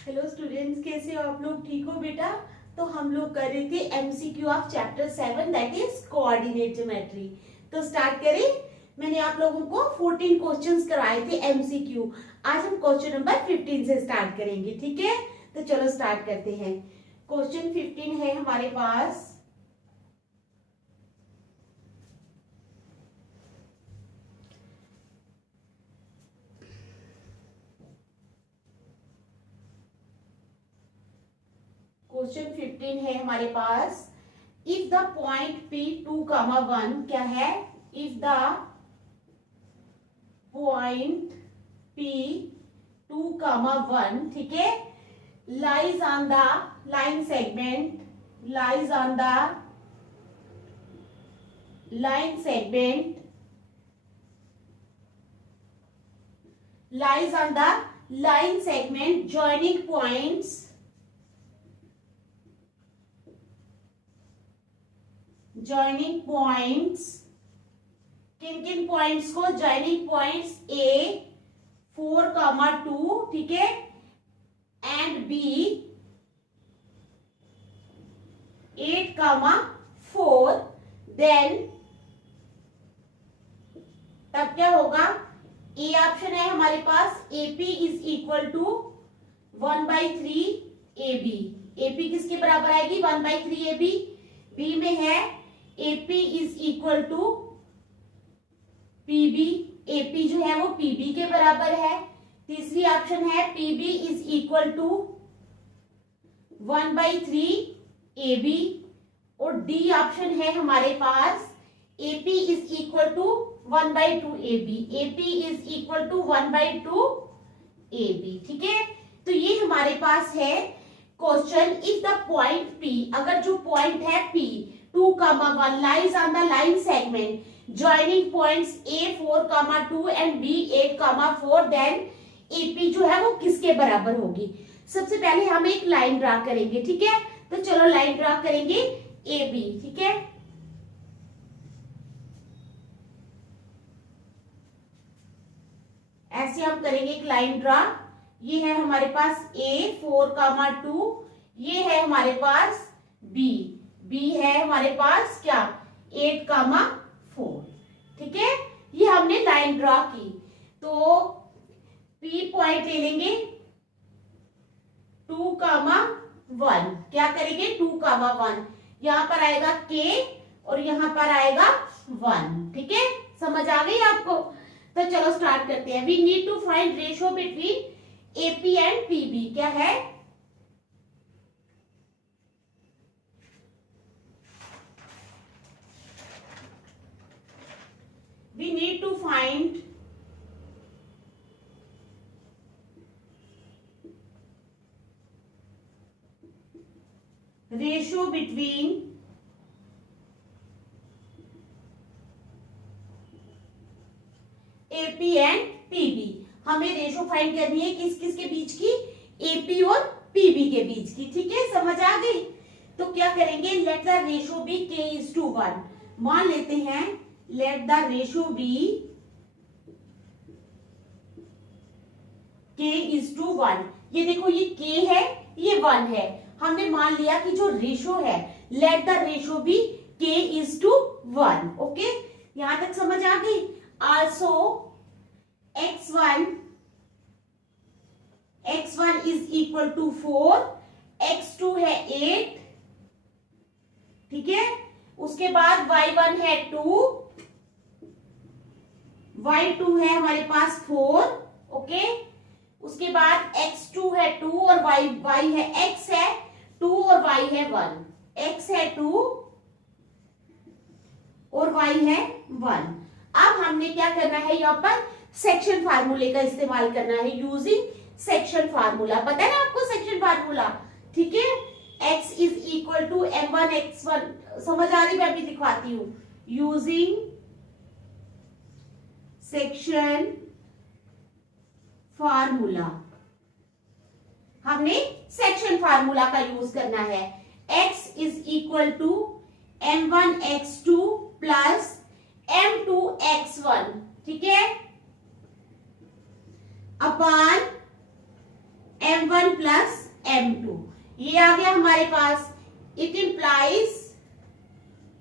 Hello students, कैसे हो आप लोग? ठीक हो बेटा? तो हम लोग कर रहे थे MCQ of chapter 7 that is coordinate geometry. तो स्टार्ट करें। मैंने आप लोगों को 14 क्वेश्चंस कराए थे एमसीक्यू। आज हम क्वेश्चन नंबर 15 से स्टार्ट करेंगे, ठीक है? तो चलो स्टार्ट करते हैं। क्वेश्चन 15 है हमारे पास। क्वेश्चन 15 है हमारे पास। इफ द पॉइंट P 2,1 क्या है? इफ द पॉइंट P 2,1, ठीक है, lies on the line segment, lies on the line segment, lies on the line segment joining points, joining points, किन किन पॉइंट्स को? जॉइनिंग पॉइंट्स A 4,2, ठीक है, and B 8,4, then तब क्या होगा? ए ऑप्शन है हमारे पास, AP is equal to 1/3 AB। AP किसके बराबर आएगी? 1/3 AB। बी में है AP is equal to PB। AP जो है वो PB के बराबर है। तीसरी ऑप्शन है PB is equal to 1/3 AB। और डी ऑप्शन है हमारे पास AP is equal to 1/2 AB। AP is equal to 1/2 AB, ठीक है? तो ये हमारे पास है question. If the point P, अगर जो पॉइंट है P 2,1 lies on the line segment joining points A 4,2 and B 8,4, then AP जो है वो किसके बराबर होगी? सबसे पहले हम एक लाइन ड्रा करेंगे, ठीक है? तो चलो लाइन ड्रा करेंगे AB, ठीक है? ऐसे हम करेंगे एक लाइन ड्रा। ये है हमारे पास A 4,2, ये है हमारे पास B है हमारे पास क्या? 8,4, ठीक है? ये हमने लाइन ड्रा की। तो P पॉइंट ले लेंगे 2,1, क्या करेंगे? 2,1, यहां पर आएगा K और यहां पर आएगा 1, ठीक है? समझ आ गई आपको? तो चलो स्टार्ट करते हैं। We need to find ratio between AP and PB। क्या है? We need to find ratio between AP and PB। हमें रेशो फाइंड करनी है किस किस के बीच की? AP और PB के बीच की, ठीक है? समझ आ गई? तो क्या करेंगे? Let the ratio be K:1। मान लेते हैं late the ratio be K:1। ये देखो, ये K है, ये 1 है। हमने मान लिया कि जो रेशो है, let the ratio be K:1। Okay, यहां तक समझ आ गई? Also x1 is equal to 4, x2 है 8, ठीक है? उसके बाद y1 है 2, y2 है हमारे पास 4, ओके? उसके बाद x2 है 2 और y है x है 2 और y है 1, x है 2 और y है 1। अब हमने क्या करना है? यहाँ पर सेक्शन फार्मूले का इस्तेमाल करना है। यूजिंग सेक्शन फार्मूला, पता है ना आपको सेक्शन फार्मूला, ठीक है? x is equal to m1 x1। समझ आ रही? मैं अभी दिखवाती हूँ। यूजिंग सेक्शन फार्मूला, हमने सेक्शन फार्मूला का यूज करना है। x is equal to m1 x2 plus m2 x1, ठीक है, अपॉन m1 प्लस m2, ये आ गया हमारे पास। It implies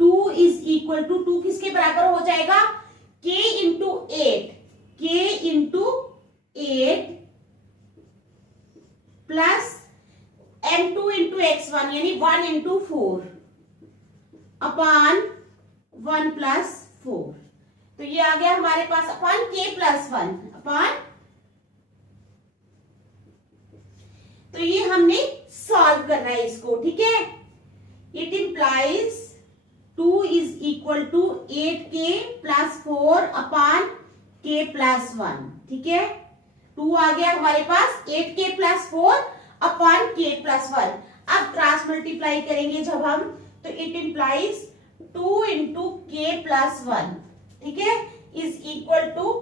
2 is equal to, 2 किसके बराबर हो जाएगा, k into 8, k into 8 plus m2 into x1 यानी 1 इंटू 4 अपान 1 प्लस 4। तो ये आ गया हमारे पास अपान k प्लस 1 अपान, तो ये हमने सॉल्व करना है इसको, ठीक है। It implies 2 is equal to 8k plus 4 upon k plus 1, ठीक है। 2 आ गया हमारे पास 8k plus 4 upon k plus 1। अब क्रॉस मल्टीप्लाई करेंगे जब हम, तो it implies 2 into k plus 1, ठीक है, is equal to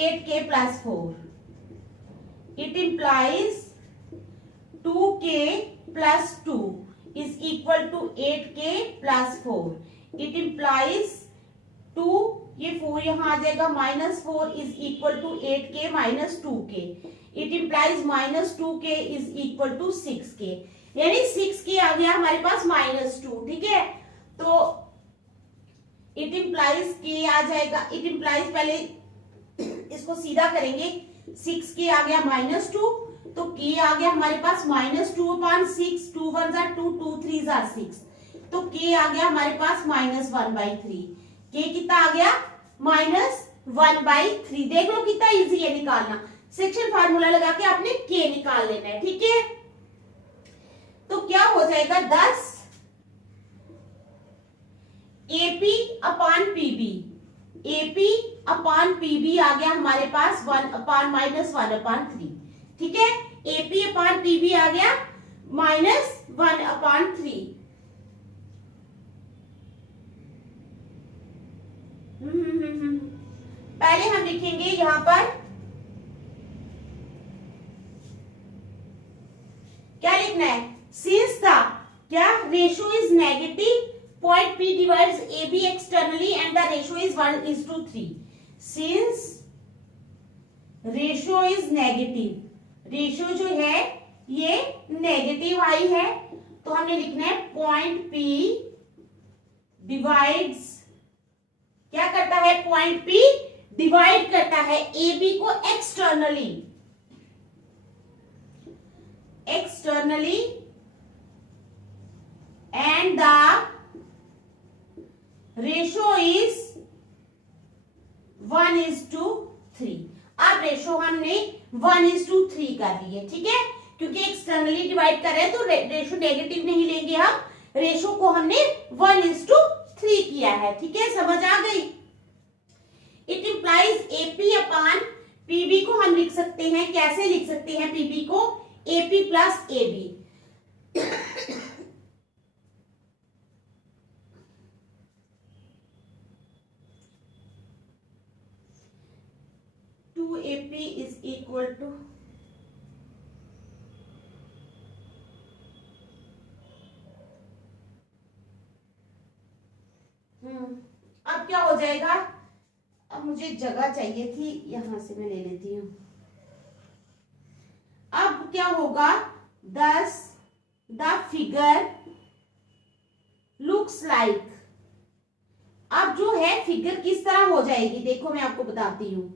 8k plus 4। It implies 2k plus 2 is equal to 8k plus 4. It implies 2, ये 4 यहाँ आ जाएगा, minus 4 is equal to 8k minus 2k. It implies minus 2k is equal to 6k. यानी 6k आ गया हमारे पास minus 2, ठीक है। तो it implies k आ जाएगा, it implies पहले इसको सीधा करेंगे, 6k आ गया minus 2, तो k आ गया हमारे पास माइनस 2 अपान 6, 2 1 जार 2, 2 3 जार 6, तो k आ गया हमारे पास माइनस 1/3। k कितना आ गया, माइनस 1/3। देख लो कितना इजी है निकालना, सेक्शन फार्मूला लगा के आपने k निकाल लेना है, ठीक है। तो क्या हो जाएगा 10 AP अपान PB, AP अपान PB आ गया हमारे पास 1 अपान माइनस 1/3, ठीक है। AP अपान PB आ गया माइनस 1/3। पहले हम लिखेंगे यहां पर क्या लिखना है, सिंस द क्या ratio is negative, point P divides AB externally and the ratio is 1:3। Since ratio is negative, ratio जो है ये नेगेटिव आई है, तो हमने लिखना है पॉइंट P डिवाइड्स, क्या करता है, पॉइंट P डिवाइड करता है AB को externally, and the ratio is 1:3। अब रेशियो हमने 1:3 कर दी है, ठीक है, क्योंकि एक्सटर्नली डिवाइड कर रहे हैं तो रेशियो नेगेटिव नहीं लेंगे हम, रेशियो को हमने 1:3 किया है, ठीक है, समझ आ गई। It implies AP upon PB को हम लिख सकते हैं, कैसे लिख सकते हैं PB को, AP plus AB। 2AP is equal to अब क्या हो जाएगा, अब मुझे जगह चाहिए थी, यहां से मैं ले लेती हूं। अब क्या होगा, 10 द फिगर लुक्स लाइक, अब जो है फिगर किस तरह हो जाएगी, देखो मैं आपको बताती हूं।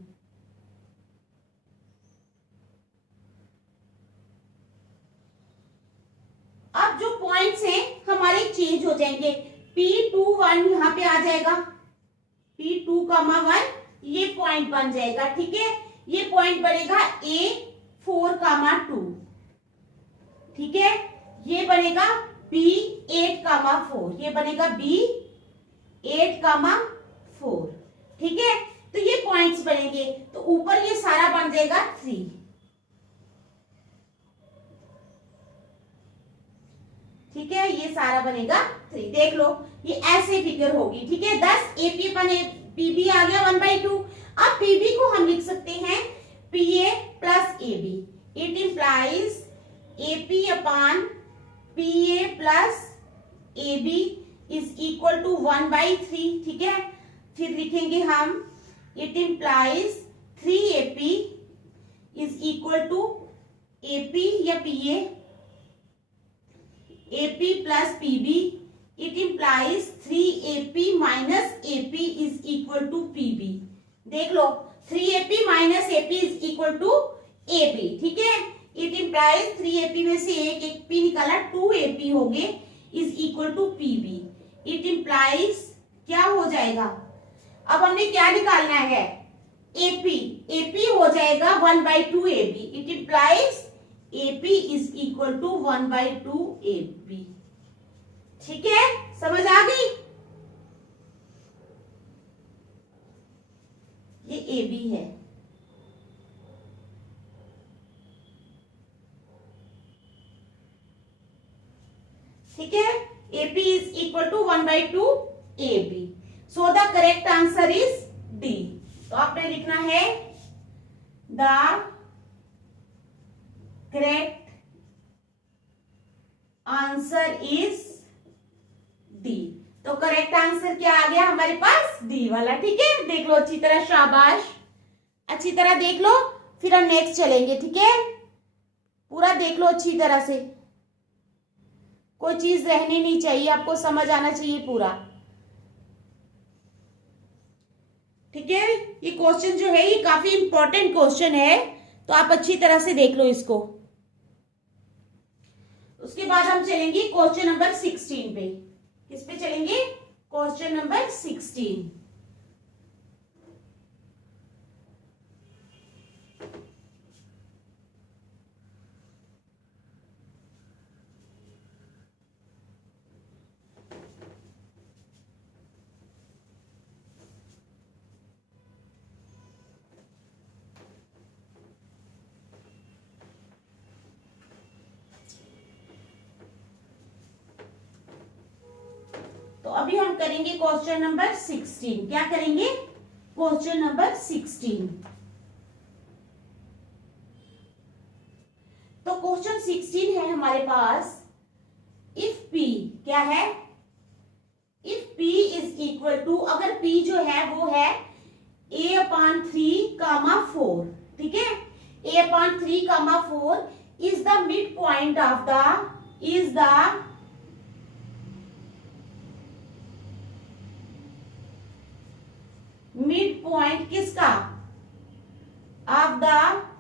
अब जो पॉइंट्स हैं हमारे चेंज हो जाएंगे, P21 यहां पे आ जाएगा, P2,1 ये पॉइंट बन जाएगा, ठीक है, ये पॉइंट बनेगा A4,2, ठीक है, ये बनेगा B8,4, ये बनेगा B8,4, ठीक है। तो ये पॉइंट्स बनेंगे, तो ऊपर ये सारा बन जाएगा 3, ठीक है, ये सारा बनेगा 3। देख लो ये ऐसे फिगर होगी, ठीक है। 10 AP अपन PB आ गया 1/2। अब PB को हम लिख सकते हैं PA plus AB। It implies AP upon PA plus AB is equal to 1/3, ठीक है। फिर लिखेंगे हम it implies 3AP is equal to AP या PA, AP plus PB, it implies 3AP minus AP is equal to PB. देख लो, 3AP minus AP is equal to AB, ठीक है। इट इंप्लाइज 3AP में से एक पी निकाला, 2AP हो गए is equal to PB. It implies क्या हो जाएगा, अब हमने क्या निकालना है, एपी, एपी हो जाएगा 1/2 AB. It implies AP is equal to 1/2 AB. ठीक है, समझ आ गई। ये एबी है, ठीक है। AP is equal to 1/2 AB. So the correct answer is D. तो आपने लिखना है the correct answer is D. तो करेक्ट आंसर क्या आ गया हमारे पास, D वाला, ठीक है। देख लो अच्छी तरह, शाबाश, अच्छी तरह देख लो, फिर हम नेक्स्ट चलेंगे, ठीक है। पूरा देख लो अच्छी तरह से, कोई चीज रहनी नहीं चाहिए, आपको समझ आना चाहिए पूरा, ठीक है। ये क्वेश्चन जो है ये काफी इंपॉर्टेंट क्वेश्चन है, तो आप अच्छी तरह से देख लो इसको। उसके बाद हम चलेंगे क्वेश्चन नंबर 16 पे। किस पे चलेंगे, क्वेश्चन नंबर 16। तो अभी हम करेंगे क्वेश्चन नंबर 16। क्या करेंगे, क्वेश्चन नंबर 16। तो क्वेश्चन 16 है हमारे पास, इफ P क्या है, if P is equal to, अगर P जो है वो है A/3, ठीक है। A/3, 4 is the mid point of the, is the mid point किसका, of the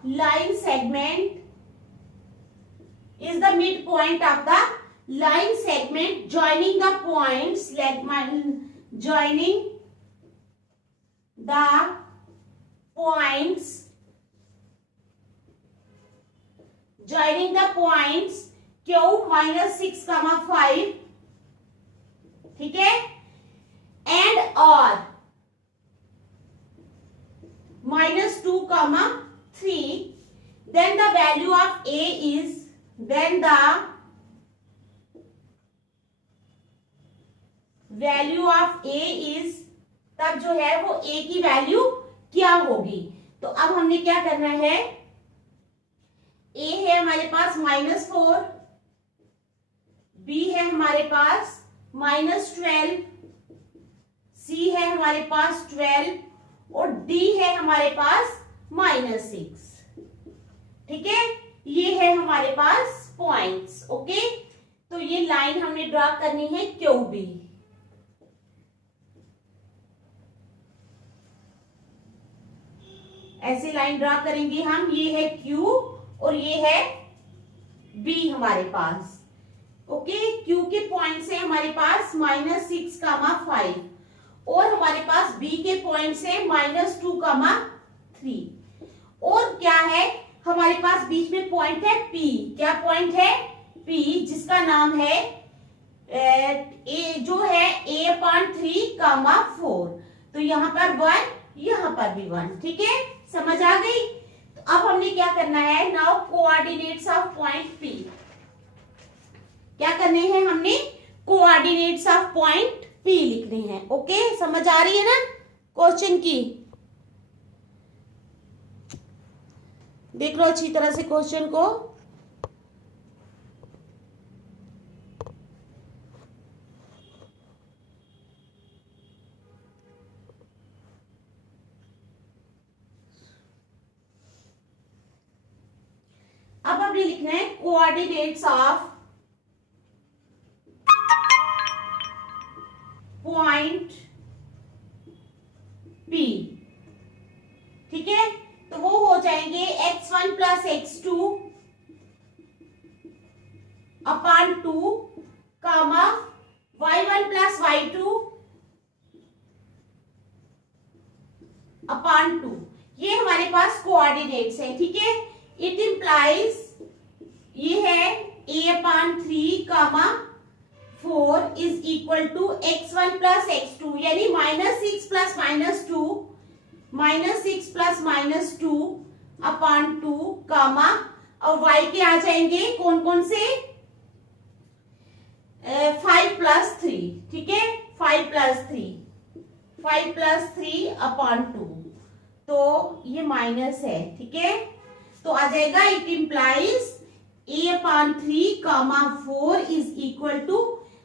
line segment, is the mid point of the line segment joining the points, joining the points, joining the points Q -6, 5, ठीक है, and और -2, 3, then the value of A is, then the value of A is, तब जो है वो A की value क्या होगी। तो अब हमने क्या करना है, A है हमारे पास -4, B है हमारे पास -12, C है हमारे पास 12 और D है हमारे पास -6, ठीक है। ये है हमारे पास पॉइंट्स, ओके। तो ये लाइन हमने ड्रा करनी है QB, ऐसी लाइन ड्रा करेंगे हम, ये है Q और ये है B हमारे पास, ओके। Q के पॉइंट से हमारे पास -6, 5 और हमारे पास B के पॉइंट से -2, 3 और क्या है हमारे पास बीच में पॉइंट है P। क्या पॉइंट है, P, जिसका नाम है जो है A/3, 4। तो यहाँ पर 1, यहाँ पर भी 1, ठीक है, समझ आ गई। तो अब हमने क्या करना है, now coordinates of point P, क्या करने हैं हमने, कोऑर्डिनेट्स ऑफ पॉइंट P लिखने हैं, ओके। समझ आ रही है ना क्वेश्चन की, देख लो अच्छी तरह से क्वेश्चन को। अब हमने लिखना है कोऑर्डिनेट्स ऑफ पॉइंट P, ठीक है। तो वो हो जाएंगे x1 प्लस x2 अपॉन 2 कामा y1 प्लस y2 अपॉन 2। ये हमारे पास कोऑर्डिनेट्स है, ठीक है। इट इंप्लाइज ये है a upon 3 comma 4 is equal to x1 plus x2 यानी -6 प्लस -2 -6 प्लस -2 अपॉन 2 कामा और y के आ जाएंगे कौन कौन से 5 प्लस 3, ठीक है। 5 प्लस 3 अपॉन 2, तो ये माइनस है, ठीक है। तो आ जाएगा it implies a upon 3 comma 4 is equal to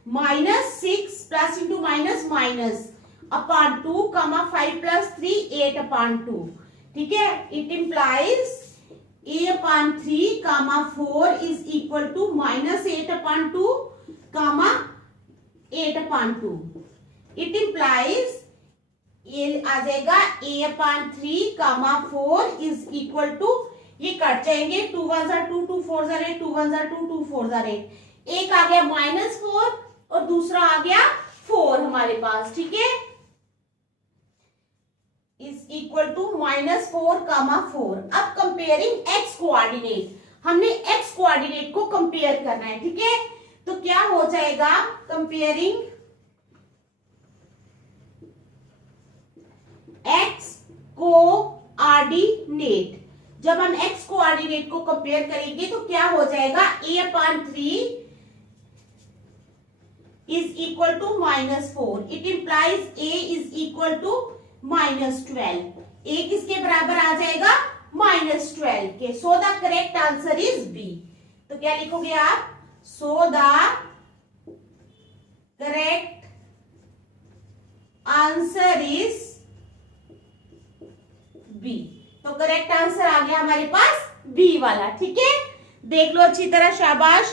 -6 plus into minus minus upon 2 comma 5 plus 3 8 upon 2, ठीक है। It implies a upon 3 comma 4 is equal to -8 upon 2 comma 8 upon 2। It implies ये आ जाएगा a upon 3 comma 4 is equal to, ये cut जाएंगे 2 1 2 2 4 8 2 1 2 2 4 8, एक आ गया -4 और दूसरा आ गया 4 हमारे पास, ठीक है। इज इक्वल टू -4 कामा 4। अब कंपेयरिंग x कोऑर्डिनेट, हमने x कोऑर्डिनेट को कंपेयर करना है, ठीक है। तो क्या हो जाएगा कंपेयरिंग x कोऑर्डिनेट। जब हम x कोऑर्डिनेट को कंपेयर करेंगे तो क्या हो जाएगा a upon 3 is equal to -4। It implies a is equal to -12। a किसके बराबर आ जाएगा -12 के। So the correct answer is B। तो क्या लिखोगे आप, so the correct answer is B। तो करेक्ट आंसर आ गया हमारे पास B वाला, ठीक है। देख लो अच्छी तरह, शाबाश,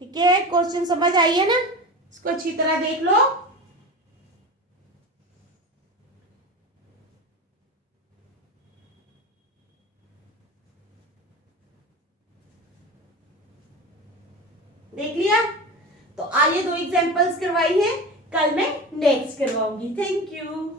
ठीक है। क्वेश्चन समझ आई है ना, इसको अच्छी तरह देख लो। देख लिया। तो आइए 2 एग्जांपल्स करवाई है, कल मैं नेक्स्ट करवाऊंगी। Thank you.